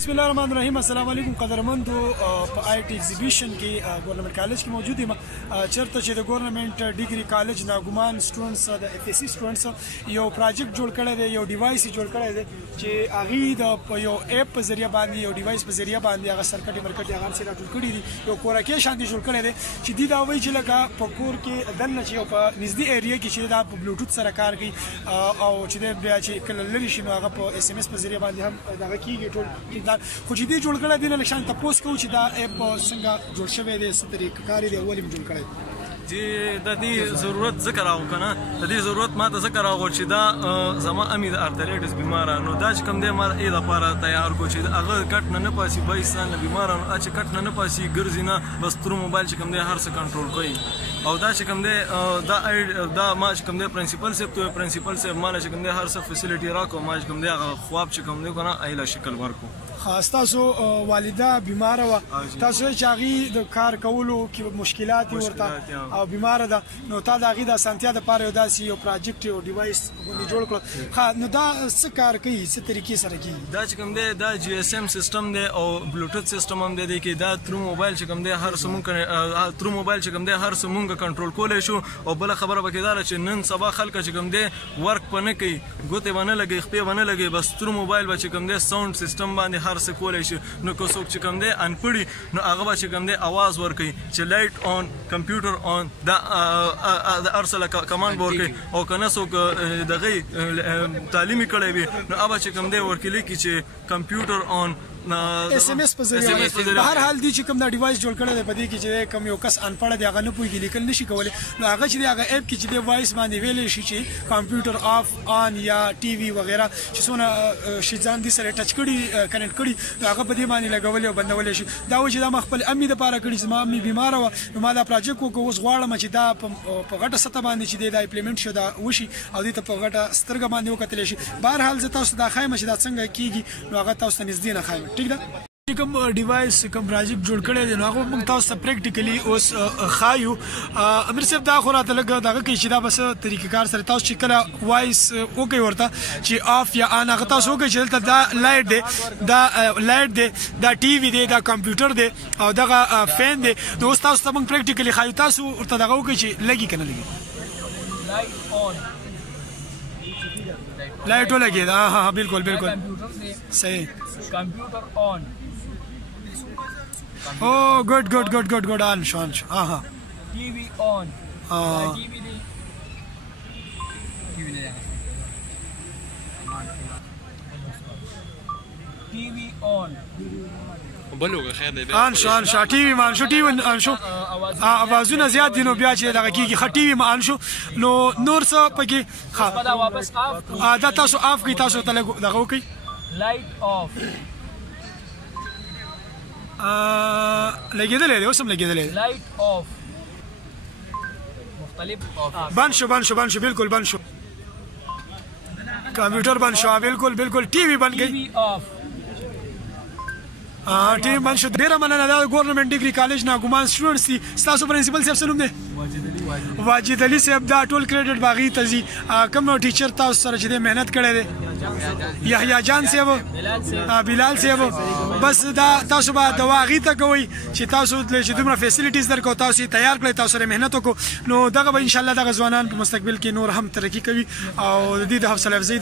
بسم الله الرحمن الرحیم. السلام علیکم قدرمندو. په آی ټي ایگزیبیشن کې ګورنمنت کالج کې موجود یم، چېرته چې د ګورنمنت ډیګري کالج ناګمان سټوډنټس د اف ایس سی سټوډنټس یو پروجیکټ جوړ کړی دی، یو ډیوایس جوړ کړی دی چې هغې د یو ایپ په ذریعه باندې، یو ډیوایس په ذریعه باندې هغه سرکټې مرکټې هغه هسې راټول کړي دي، یو کورکې شانتې جوړ کړی دی چې دوی دا وایي چې لکه په کور کې دننه چې یو په نږدې ایریا کې چې دا په بلوټوث سره کار کوي او چې دی بیا چې کله لرې شي نو هغه په اس ام اس په ذریعه باندې هم دغه کېږي ټول. خو چې دوی جوړ کړی دی نه لږ شان تپوس کوو چې دا ایپ څنګه جوړ شوی دی، څه طریقه کار دی، ولې مو جوړ کړی دی؟ چې د دې ضرورت ځکه راغو که نه، د دې ضرورت ما ته ځکه راغو چې دا زما امي د ارتریټس بیماره نو دا چې کوم دی ما د دپاره تیار کړو چې هغه کټ نه پاسي 22 سال نه بیماره نو چې کټ نه پاسي ګرځي نه بس تر موبایل چې کوم دی هر څه کنټرول کوي. او دا چې کوم دی دا ما چې کوم دی پرنسپل صاحب ته پرنسپل صاحب ما چې کوم دی هر څه فیسیلیټي راکړو، ما چې کوم دی هغه خواب چې کوم دی که نه ایله شکل ورکړو. ستاسو والده بیماره وه، تاسو چې هغې د کار کولو کې مشکلات ورته او بیماره ده، نو تا د هغې د اسانتیا دپاره یو داسې یو پروجیکټ یو ډیوایس غوندې جوړ کړه. نو دا څه کار کوي، څه طریقې سره کېږي؟ دا چې کوم دی دا جی ایس ایم سیسټم دی او بلوټوث سیسټم هم دی دی کې دا ترو موبایل چې کوم دی هر څه مونږ ترو موبایل چې کوم دی هر څه مونږ کنټرول کولی شو. او بله خبره به کېدله چې نن سبا خلکه چې کوم دی ورک په نه کوي، ګوتې به نه لګوي، خپې به نه لګوي، بس ترو موبایل به چې کوم دی ساوند سیسټم باندې هر څه کولی شي. نو که څوک چې کوم دی انپړي نو هغه به چې کوم دی اواز ورکوي چې لایټ آن کمپیوټر آن، دا د هر څه له کمانډ به ورکوي. او که نه څوک د هغې تعلیمي کړی وي نو هغه به چې کوم دی ورکې لیکي چې کمپیوټر آن اس ام اس په ذریعه. په هر حال دی چې کوم دا ډیوایس جوړ کړی دی په دې کې چې کوم یو کس انپړه دی هغه نه پوهېږي، لیکل نشي کولی، نو هغه چې دی هغه ایپ کې چې دی وایس باندې ویلی شي چې کمپیوټر آف آن یا ټي وي وغیره چې څونه شي ځان دې سره ټچ کړي کنیکټ کړي نو هغه په دې باندې لګولی او بندولی شي. دا وایي چې دا ما خپل امي دپاره کړي، زما امي بیماره وه نو ما دا پروجیکټ وکړو، اوس غواړم چې دا په غټه سطح باندې چې دی دا امپلیمنټ شو، دا وشي او دې ته په غټه سترګه باندې وکتلی شي. بهرحال زه تاسو ته دا ښایم چې دا څنګه کېږي نو هغه تاسو ته نږدې نه ښایم. ټیک ده؟ کوم ډیوایس کوم پروجیکټ جوړ کړی دی نو هغه موږ تاسو ته پریکټیکلي اوس ښایو. امیر صاحب دا خو راته لږ دغه کوي چې دا بس طریقه کار سره تاسو چې کله وایس وکړئ ورته چې آف یا آن هغه تاسو وکړئ چې دلته دا لایټ دی، دا لایټ دی، دا ټي وي دی، دا کمپیوټر دی او دغه فین دی. نو اوس تاسو ته موږ پریکټیکلي ښایو، تاسو ورته دغه وکړئ چې لګي که نه لګي. لایټ ولګېد، ها بالکل بالکل صحیح. کمپیوټر آن. Oh, good. On, Sean. TV on. TV دی. TV on. بلوغه خیر دی. ان شاء ټي وي مان شو، ټي وي ان شو. اوازونه زیات دي نو بیا چې دغه کېږي ښه ټي وي مان شو نو نور څه پکې ښه. دا واپس آف. دا تاسو آف کړئ، تاسو ته دغه وکړئ لایټ آف. لګېدلی دی، اوس هم لګېدلی دی. لایټ آف. مختلف آف. بند شو بالکل بند شو. کمپیوټر بند شو، بالکل. ټي وي بند کړئ. ټي وي آف. ټي وي بند شو. ډېره مننه. دا ګورنمنت ډیګري کالج ناګمان سټوډنټس دي. ستاسو پرنسپل صاحب څه نوم دی؟ واجد علي صاحب. دا ټول کریډټ به هغې ته ځي. کوم ټیچر تاسو سره چې دی محنت کړی دی؟ یحیی جان صاحب، بلال صاحب. بس دا تاسو به دوا هغې ته کوئ چې تاسو چې دومره فیسیلیټیز درکړو، تاسو یې تیار کړئ، تاسو سره محنت وکړو نو دغه به انشاءالله دغه ځوانان په مستقبل کې نور هم ترقي کوي او د دې د حوصله افزایي